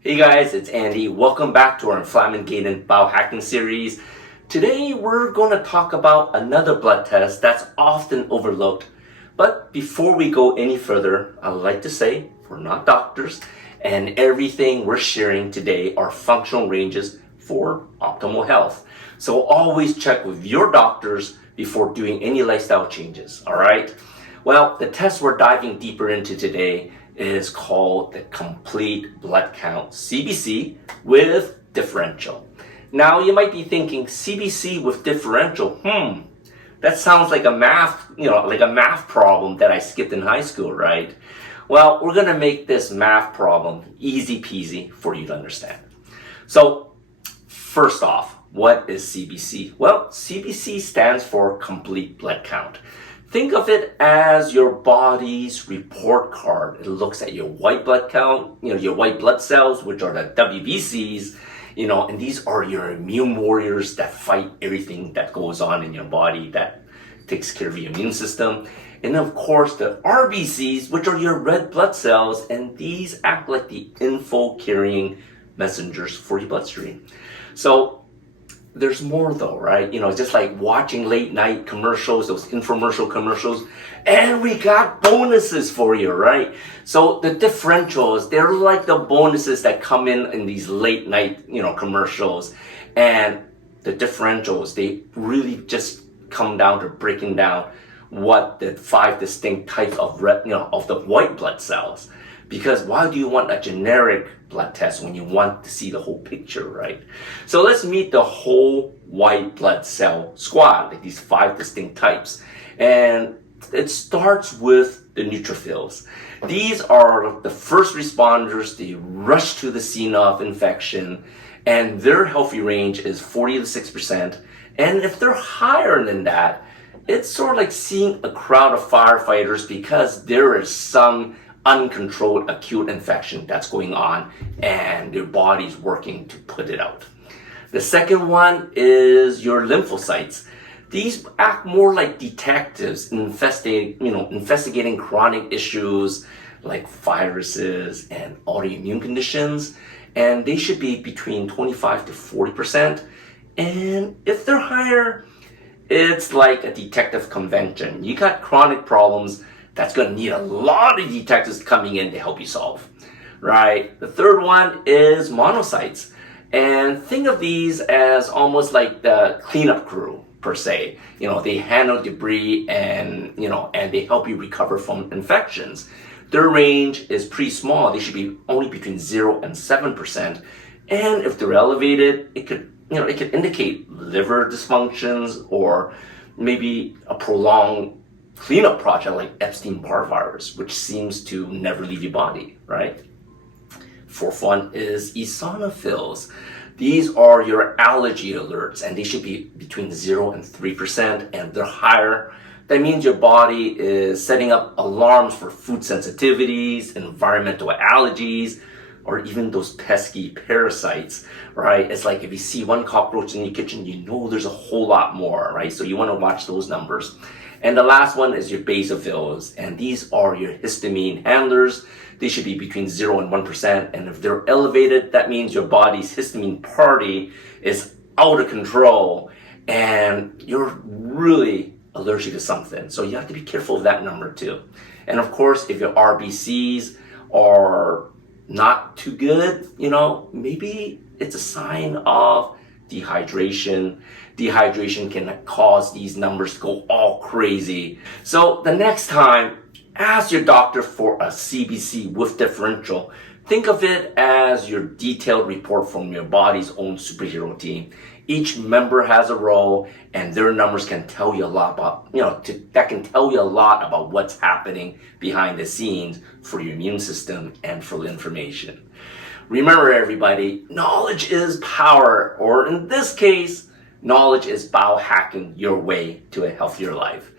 Hey guys, it's Andy. Welcome back to our Inflammo-geddon Bio-hacking Series. Today we're going to talk about another blood test that's often overlooked. But before we go any further, I'd like to say we're not doctors, and everything we're sharing today are functional ranges for optimal health. So always check with your doctors before doing any lifestyle changes, alright? Well, the test we're diving deeper into today is called the Complete Blood Count, CBC, with Differential. Now, you might be thinking, CBC with Differential, that sounds like a math problem that I skipped in high school, right? Well, we're gonna make this math problem easy peasy for you to understand. So, first off, what is CBC? Well, CBC stands for Complete Blood Count. Think of it as your body's report card. It looks at your white blood count, your white blood cells, which are the WBCs, and these are your immune warriors that fight everything that goes on in your body, that takes care of your immune system. And of course, the RBCs, which are your red blood cells, and these act like the info-carrying messengers for your bloodstream. So, there's more though, right? Just like watching late night commercials, those infomercial commercials, and we got bonuses for you, right? So the differentials, they're like the bonuses that come in these late night, commercials. And the differentials, they really just come down to breaking down what the 5 distinct types of of the white blood cells. Because why do you want a generic blood test when you want to see the whole picture, right? So let's meet the whole white blood cell squad, like these 5 distinct types. And it starts with the neutrophils. These are the first responders. They rush to the scene of infection, and their healthy range is 40 to 6%. And if they're higher than that, it's sort of like seeing a crowd of firefighters because there is some uncontrolled acute infection that's going on and your body's working to put it out. The second one is your lymphocytes. These act more like detectives investigating chronic issues like viruses and autoimmune conditions, and they should be between 25 to 40%. And if they're higher, it's like a detective convention. You got chronic problems that's going to need a lot of detectives coming in to help you solve, right? The third one is monocytes. And think of these as almost like the cleanup crew, per se. They handle debris and they help you recover from infections. Their range is pretty small. They should be only between 0 and 7%. And if they're elevated, it could indicate liver dysfunctions or maybe a prolonged cleanup project like Epstein Barr virus, which seems to never leave your body, right? Fourth one is Eosinophils. These are your allergy alerts, and they should be between 0 and 3%, and they're higher. That means your body is setting up alarms for food sensitivities, environmental allergies, or even those pesky parasites, right? It's like if you see one cockroach in your kitchen, there's a whole lot more, right? So you want to watch those numbers. And the last one is your Basophils, and these are your histamine handlers. They should be between 0 and 1%, and if they're elevated, that means your body's histamine party is out of control, and you're really allergic to something. So you have to be careful of that number too. And of course, if your RBCs are not too good, maybe it's a sign of dehydration. Dehydration can cause these numbers to go all crazy. So the next time, ask your doctor for a CBC with differential. Think of it as your detailed report from your body's own superhero team. Each member has a role, and their numbers can tell you a lot about, that can tell you a lot about what's happening behind the scenes for your immune system and for the information. Remember, everybody, knowledge is power, or in this case, knowledge is biohacking your way to a healthier life.